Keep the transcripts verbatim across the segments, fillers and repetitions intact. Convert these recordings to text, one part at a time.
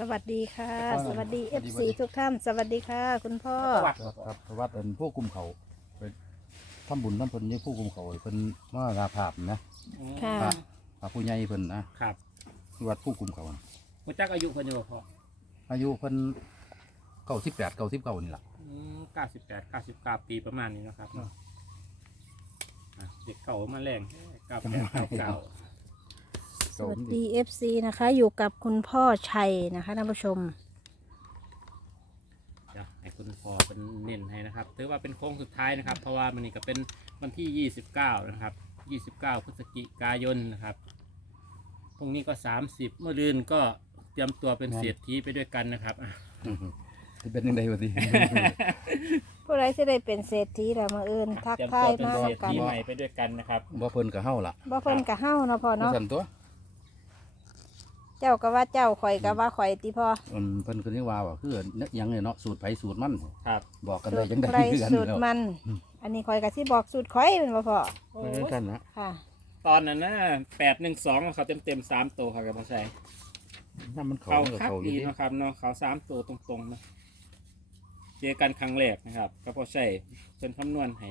วัสดีค่ะ สวัสดีเอฟซีทุกท่านสวัสดีค่ะ คุณพ่อครับครับเพราะว่าเป็นผู้กุมเขาไปทำบุญน้ำเพิ่นนี่ผู้กุมเขาเพิ่นมาลาภาพนะค่ะพระพระผู้ใหญ่เพิ่นนะครับ ที่วัดผู้กุมเขาน่ะคุณจักอายุเพิ่นอยู่บ่พ่ออายุเพิ่นเก้าสิบแปดเก้าสิบเก้านี่แหละเก้าสิบแปด เก้าสิบเก้าปีประมาณนี้นะครับเนาะอ่ะเด็กเก่ามาแรงเก้าแปดเก้าเก้าสวัสดีเอฟซีนะคะ อยู่กับคุณพ่อชัยนะคะท่านผู้ชมเดี๋ยวให้คุณพ่อเป็นเน้นให้นะครับถือว่าเป็นโค้งสุดท้ายนะครับ เพราะว่ามันนี่ก็เป็นวันที่ยี่สิบเก้านะครับยี่สิบเก้าพฤศจิกายนนะครับพรุ่งนี้ก็สามสิบเมื่อรืนก็เตรียมตัวเป็นเศรษฐีไปด้วยกันนะครับอ่ะที่เป็นยังไงวะทีผู้ใดจะได้เป็นเศรษฐีเรามาเอินทักเตรียมทายตัวเป็นมาเศรษกันฐีใหม่ไปด้วยกันนะครับบ่เพิ่นกับเฮาล่ะบ่เพิ่นกะเฮ้าเนาะพ่อบ่เนาะซั่นตัวเจ้าก็ว่าเจ้าข่อยก็ว่าข่อยติพ่ออืมเพิ่นก็นี่ว่าว่าคือนึกหยังเนี่ยเนาะสูตรไผสูตรมันครับบอกกันสูได้ตรจังได๋ใครคือกันสูตรแล้วมัน อันนี้ข่อยก็สิบอกสูตรข่อยเป็นบ่พ่อไม่เหมือนกันนะค่ะตอนนั้นนะแปดหนึ่งสองเขาเต็มเต็มสามตัวครับกับพ่อชัยน้ำมันเขาเขามันก็คักเขาอยู่ดีดินะครับเนาะเขาสามตัวตรงๆนะเจอกันครั้งแรกนะครับก็พอใช่จนคำนวณให้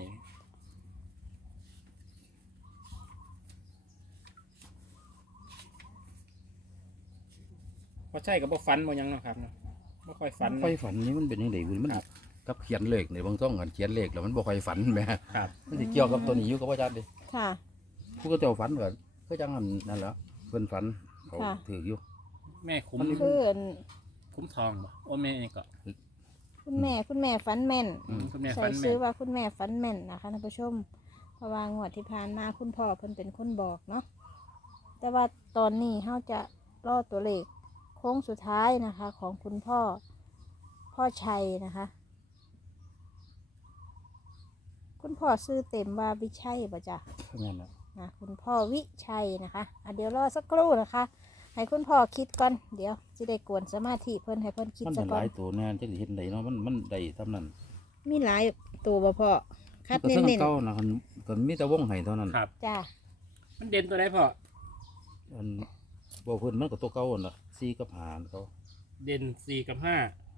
พอใช่กับบ่ฟันบ่หยังเนาะครับเนาะบ่ค่อยฟันค่อยฝันนี่มันเป็นยังไงบุญมันครับกับเขียนเลขเนี่ยบางต้องกันเขียนเลขแล้วมันบ่ค่อยฝันแหมครับมันสิเกี่ยวกับตัวนี้อยู่กับว่าจัดดิค่ะผู้ก็เจ้าฝันก็ก็จังนั้นนั่นแหละเพิ่นฝันเขาค่ะถืออยู่แม่คุ้มคืออันคุ้มทองบ่โอ้แม่นี่ก็คุณแม่คุณแม่ฝันแม่นอืมคุณแม่ใส่ฟันซื้แม่อว่าคุณแม่ฝันแม่นนะคะท่านผู้ชม เพราะว่างวดที่ผ่านมาคุณพ่อเพิ่นเป็นคนบอกเนาะแต่ว่าตอนนี้เฮาจะรอตัวเลขโค้งสุดท้ายนะคะ ของคุณพ่อพ่อชัยนะคะ คุณพ่อซื้อเต็มว่าวิชัยป่ะจ๊ะแม่นนะนะคุณพ่อวิชัยนะคะอ่ะเดี๋ยวรอสักครู่นะคะ ให้คุณพ่อคิดก่อนเดี๋ยวจะได้กวนสมาธิเพิ่นให้เพิ่นคิดมันซะเป็นหก่อลาน ยตัวแน่จังสิเห็นได้เนาะมันมันได้ทำนั้นมีหลายตัวบ่พ่อคัดก็เน้เท่านๆเก่านะคันก็มีแต่วงไห้เท่านั้นครับจ้ามันเด่นตัวไหนพ่ออันบ่เพิ่นมันก็ตัวเก่าน่ะสี่กับห้าเขาเด่นสี่กับห้า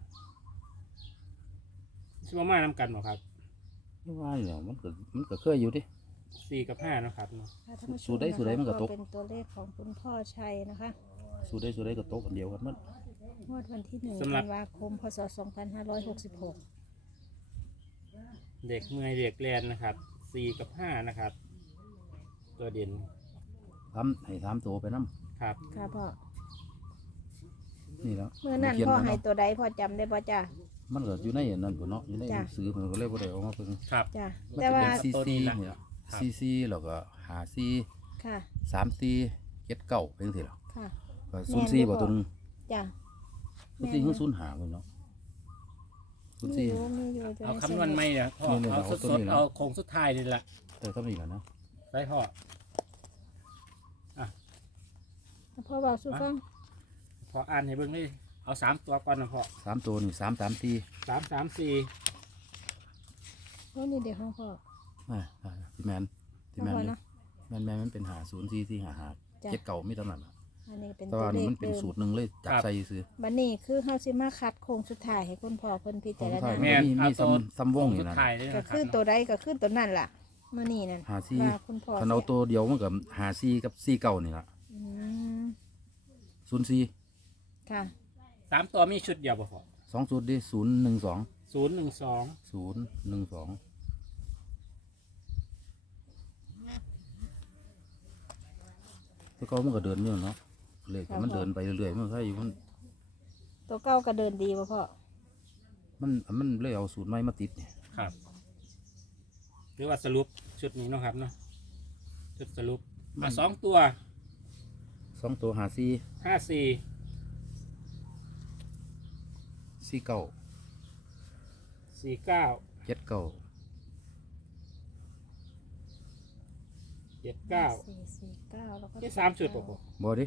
ชิมาม่านำกันเหรอครับนี่ว่าเนี่ยมันก็มันก็เคยอยู่ดิสี่กับห้าเนาะครับเนาะท่านผู้ชสูดได้สูดได้มันก็ตกเป็นตัวเลขของคุณพ่อชัยนะคะสู้ได้สู้ได้ก็ตกอันเดียวกันมันงวดวันที่หนึ่งธันวาคมพศสองพันห้าร้อยหกสิบหกเด็กเมื่อยเด็กแลนนะครับสี่กับห้านะครับ ตัวเด่นทำให้สามตัวไปนำครับค่ะพ่อนี่แล้วเมื่อนั้นขียพ่อไว้ให้เนาะตัวใดพ่อจำได้ป่ะจ้ามันก็อยู่ในอันนั้นพุ่นเนาะอยู่ในจ้ะหนังสือมันก็เลยบ่ได้เอามาเพิ่นครับจ้ามันแต่จะว่าเป็นซีตัวซีนี้นะเนี่ยครับซีซีแล้วก็หาซีค่ะสามซีเจ็ดเก้าเป็นสิล่ะค่ะก็ศูนย์สี่บ่ตัวหนึงจ้าศูนย์สี่คือศูนย์ห้าเพิ่นเนาะศูนย์มีสี่อยู่มีอยู่จะเอาได้คำนวณไม่เนี่ยพ่อนี่ๆเอาเอาสตัวดนี้ๆนะเอาโค้งสุดท้ายนี่แหละแต่เท่านี้แหละนะได้พ่อพ่อบอกสู้ฟังพออ่านให้เบิ่งเลยเอาสามตัวก่อนนะพ่อสามตัวนี่สามสามสี่สามสามสี่โอ้นี่เด็กของพ่ออ่าอ่าที่แมนที่แมนเอาไว้นี่เนาะแมนแมนมันเป็นหาศูนย์สี่สี่หาหาจ้ะเจ็ดเก่าไม่เท่านั้นล่ะอันนี้เป็นแต่ตัวว่าเลนี่ขมันเป็นเดิมสูตรหนึ่งเลยจับใส่ซื้อบัดนี้คือเฮาสิมาคัดโครงสุดท้ายให้คุณพ่อเพิ่นพิขอจาง รไทยณามันมีมีซ้ำซ้ำวงโค้นี่สุดนะท้ายเลยนะคก็รับคือตัวใดก็คือตัวนั่นล่ะมื้อนี้นั่นหาซี่ว่าคุณพ่อคันเอาตัวเดียวมันกับหาซี่กับซี่เก่านี่ละอืมศูนย์สี่ค่ะสามตัวมีชุดเดียวบ่พ่อสองสูตรดิศูนย์หนึ่งสองศูนย์หนึ่งสองศูนย์หนึ่งสองตัวเก่ามันก็เดินอยู่เนาะเลยมันเดินไปเรื่อยๆมันใช่อยู่มันตัวเก้าก็เดินดีบ่พ่อมันมันเลยเอาสูตรใหม่มาติดเนี่ยครับหรือว่าสรุปชุดนี้เนาะครับเนาะชุดสรุปมาสองตัวสองตัวหาซี่ห้าสี่ซี่เก่าสี่เก้าเจ็ดเก่าเจ็ดเก้าสี่สี่เก้าแล้วก็ที่สามชุดบ่พ่อบอดิ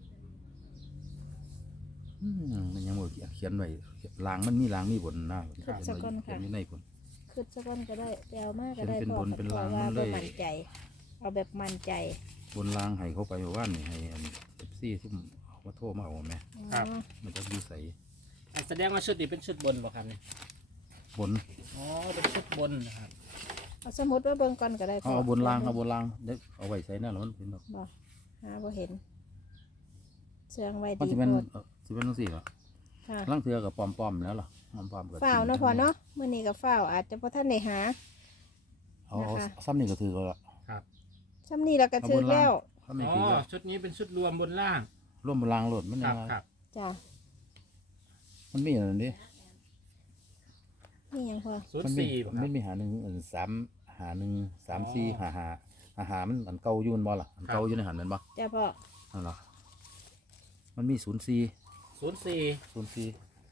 อืมมันยังบ่เขียนเขียนไว้ลางมันมีลางมีบนหน้าเขียนไว้เขียนอยู่ในผลคือสักวันก็ได้ไปเอามากก็ได้เป็นพ่อบนเป็นพ่อลางว่ามันเลบ่ยมั่นใจ เอาแบบมั่นใจบนลางให้เขาไปว่านี่ให้เอฟซีที่เอาว่าโทรมาเอาแม่ครับมันจะอยู่ใส่อันแสดงว่าชุดนี้เป็นชุดบนบ่ครับเนี่ยบนอ๋อเป็นชุดบนนะครับเอาสมุดไว้เบิ่งก่อนก็ได้เอาเอาบนล่างเอาบนล่างเด็กเอาไว้ใส่นั่นแล้วมันเป็นดอกบ่หาบ่เห็นเสื่องไว้มันดีจะเป็นโพดเอ่อสิเป็นจังซี่ล่ะค่ะล่างเทือกับปอมๆแล้วล่ะปอมๆกับฝ้าวเนาะพอเนาะมื้อนี้ก็ฝ้าวอาจจะบ่ทันได้หาเอาเอานะคะซ้ำนี่ก็ถือก็ละครับซ้ำนี้แล้วก็ถึกแล้วซ้ำนี่อ๋อถือก็ชุดนี้เป็นชุดรวมบนล่างร่วมบนล่างโหลดมันคยัรับงไงครับจ้ะมันมีอะไรนี่นี่ยังพอศูนมัย์มีสี่บ่คมัรับนมีหาหนึ่งอันสามหาหนึ่งสามอ๋อสี่หาหาหาหามันอันเก่าอยู่นั่นบ่ล่ะอันเก่าอยู่ในหันนั่นบ่จ้ะพ่อนั่นล่ะมันมีศูนย์สี่ศูนย์สี่ศูนย์สี่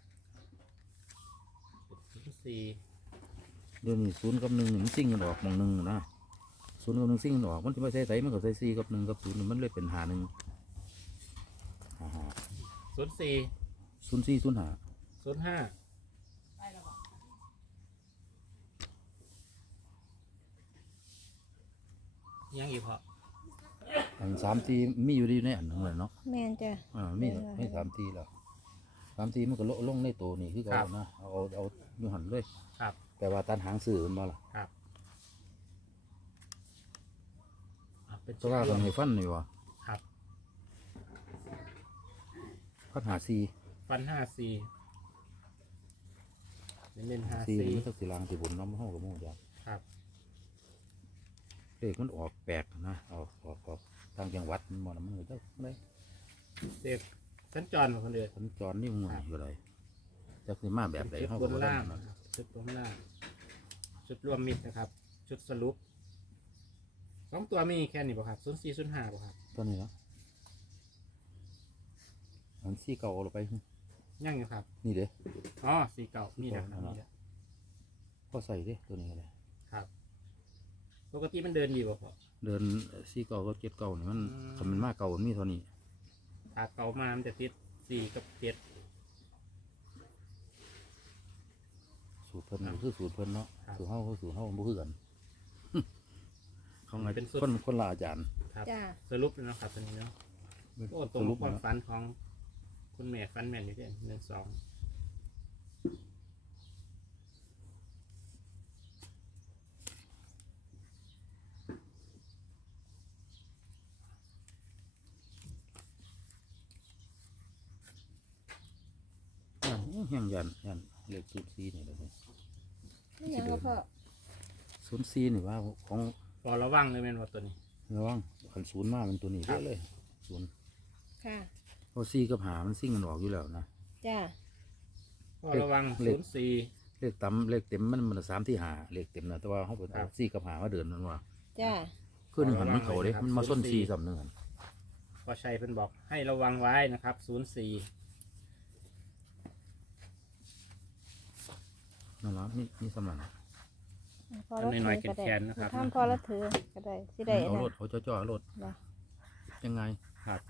ศูนย์สี่เดี๋ยวนี้ศูนย์กับหนึ่งนี่มันซิ่งกันออกหมองหนึ่งนะศูนย์กับหนึ่งซิ่งกันออกมันจะไม่ใช่ใส่มันก็ใส่สี่กับหนึ่งกับศูนย์นี่มันเลยเป็นหาหนึ่งหาหาศูนย์สี่ศูนย์สี่ศูนย์หาศูนย์ห้ายังอีกพออันสามทีมีอยู่ดีในอันหนึงเลยเนาะแม่นจ้ะอ่ามีไม่สามทีแล้วสามทีมันก็ลลงในตัวนี่คือเขานะเอาเอาเอาอยู่หันเลยครับแต่ว่าตันหางสื่อมันมาล่ะครับอ่ะเป็นจะว่ารกัวน มให้ฟันนี่วะครับฟันหาซีฟันห้าสี่เน้นห้าซีสี่มันสักสีลางสีบุญน้ำห้องกับหมูจ้ะครับเลขมันออกแปลกนะออกออกออกทางจังหวัดมันบ่นะมันก็เจ้าได้เด็กสัญจรของคนเดียวสัญจรนี่มันอยู่ไรจะคือมาแบบไหนชุดเขาบก็นบ่ล่างได้นะครับชุดบนล่างชุดรวมมิตรนะครับ ชุดสรุปสองตัวมีแค่นี้ป่ะครับศูนย์สี่ศูนย์ห้าป่ะครับตัวนี้เนาะอันซีเก่าเอาลงไปยังอยู่ครับนี่เด้อ๋อสี่เก่ามีแล้วครับสี่เก่ามีแล้วพอใส่เด้ตัวนี้เลยครับ ปกติมันเดินดีป่ะพ่อเดินซีเก่าก็เจ็ดเก่านี่มันอืมคำมันมากเก่ามันมีเท่านี้ถ้าเก่ามามันจะติดสี่กับเจ็ดสูตรเพิ่นก็คือสูตรเพิ่นเนาะครับสูตรเฮาคือสูตรเฮาบ่คือกัน เขาไงเป็นสูตรคนคนละอาจารย์ครับจ้ะสรุปเลยเนาะครับตัวนี้เนาะโอ้ตรงสรุปความนะฝันของคุณแม่ฝันแม่นอยู่เด่นหนึ่งสองยันแห้งยันยันเลขศูนย์สี่นี่แหละนี่นี่ยังก็พ่อศูนย์สี่นี่ว่าของพอระวังเลยแม่นว่าตัวนี้ระวังขันศูนย์มามันตัวนี้ครัเยบอะเลยศูนย์ค่ะเพราะสี่กับหามันซิ่งกันออกอยู่แล้วนะจ้ะพอระวังเลศูขนย์สี่เลขต่ำเลขเต็มมันมันสามที่หาเลขเต็มนะแต่ว่าเขาเป็นครัเอาบสี่กับหามาเดินนั่นว่าจ้ะขึ้นหันมันเขาเด้ระวังไว้นะครับมันมาส้นศูนย์สี่สี่สำนึงหันพอชัยเพิ่นบอกให้ระวังไว้นะครับศูนย์สี่นั่นละนี่นี่สำนักพอละหน่อยๆถือก็ได้แขนๆนะครับท่านพอละถือก็ได้สิได้เอานะรถเอาจ่อๆรถบ่ยังไงครับ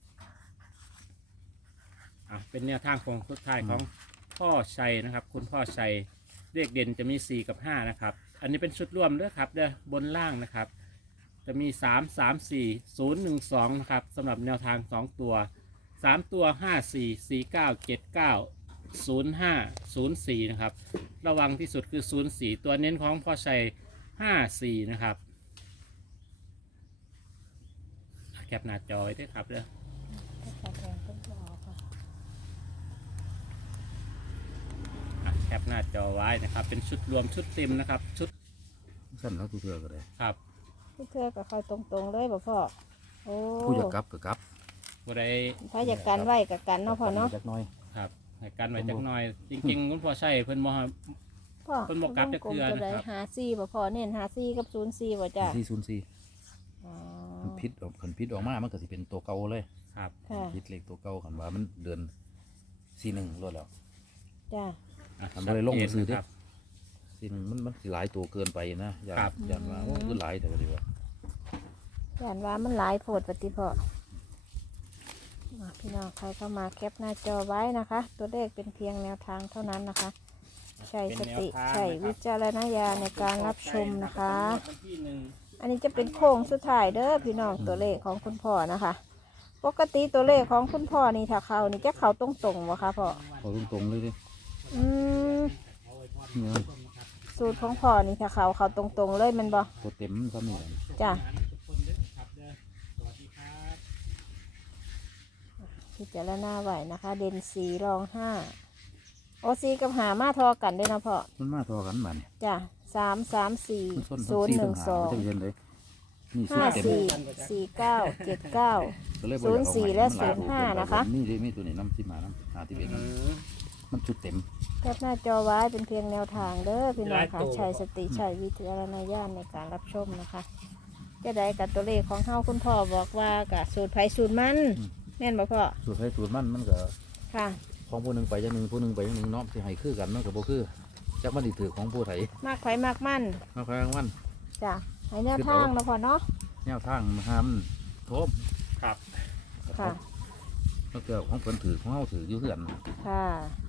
อ่ะเป็นแนวทางของสุดท้ายอืมของพ่อชัยนะครับ คุณพ่อชัยเลขเด่นจะมีสี่กับห้านะครับ อันนี้เป็นชุดร่วมด้วยครับเด้อบนล่างนะครับ จะมีสามสามสี่ศูนย์หนึ่งสองนะครับสำหรับแนวทางสองตัวสามตัวห้าสี่สี่เก้าเจ็ดเก้าศูนย์ห้าศูนย์สี่นะครับ ระวังที่สุดคือศูนย์สี่ตัวเน้นของพ่อชัยห้าสี่นะครับอ่ะแคปหน้าจอไว้ด้วยครับเด้อ อ่ะแคปหน้าจอไว้นะครับ เป็นชุดรวมชุดเต็มนะครับ ชุดสั้นแล้วตัวเทือก็ได้ครับพี่เธอก็คอยตรงๆเลยบ่พ่อโอ้ผู้จะกลับก็กลับบ่ได้ถ้าอยากกันไว้กับกันเนาะพ่อเนาะจักหน้อยครับให้กันไว้จักหน่อย จริงๆคุณพ่อใช่เพิ่นบ่ให้พ่อเพิ่นบอกกลับจักเทื่อนะครับวงกลมตัวใดหาซี่บ่พ่อเน้นหาซี่กับศูนย์ซี่บ่จ้ะสี่ศูนย์สี่อ๋อมันพิษออกขันพิษออกมามันก็สิเป็นตัวเก่าเลยครับค่ะพิษเลขตัวเก่าขันว่ามันเดินสี่หนึ่งรวดแล้วจ้ะอ่ะทำบ่ได้ลงมือซื้อเด้ครับสี่หนึ่งมันมันสิหลายตัวเกินไปนะอย่าครับอย่าว่าโอ้คือหลายแต่ก็ดีว่าย่านว่ามันหลายโพดปฏิพ่ออ่ะพี่น้องใครเข้ามาแคปหน้าจอไว้นะคะ ตัวเลขเป็นเพียงแนวทางเท่านั้นนะคะ ใช้สติใช้วิจารณญาณในการรับชมนะคะวันที่หนึ่งอันนี้จะเป็นโค้งสุดท้ายเด้อพี่น้องตัวเลขของคุณพ่อนะคะปกติตัวเลขของคุณพ่อนี่ถ้าเขานี่จะเขาตรงๆวะคะพ่อเอาตรงๆเลยดิอืมเนี่ยสูตรของพ่อนี่ถ้าเขาเขาตรงๆเลยแมันบ่ตัวเต็มซ้ำนี่แหละจ้ะทุกคนเด้อครับเด้อสวัสดีครับพิจารณาไว้นะคะ เด่นสีรองห้าโอซีกับหามาทอกันด้วยนะพ่อมันมาทอกันบ้านจ้ะสามสามสี่มันส้นศูนย์หนึ่งสองจะเห็นเลยนี่สูห้าตรเต็มสี่สี่เก้าเจ็ดเก้าก็เลยบ่ศูนย์สี่อยากเอาและให้มัศูนย์ห้านะคะนี่ดิมีตัวนี้น้ำที่มาน้ำหาที่เป็นน้ำมันชุดเต็มแคปหน้าจอไว้เป็นเพียงแนวทางเด้อพี่น้องค่ะใช้สติใช้วิจารณญาณในการรับชมนะคะจะได้กับตัวเลขของเฮาคุณพ่อบอกว่ากับสูตรไผ่สูตรมันแม่นบ่พ่อสูตรให้สูตรมันมันก็ค่ะของผู้หนึ่งไปอย่างหนึ่งผู้หนึ่งไปอย่างหนึ่งเนาะที่ให้คือกันมันก็บ่คือจักมันสิถือของผู้ไทยมากไข่มากมันมาคอยมันจ้ะให้แนวทางนะพ่อเนาะแนวทางมันห้ามทบครับค่ะแล้วก็ของเพิ่นถือของเฮาถืออยู่เฮือนค่ะ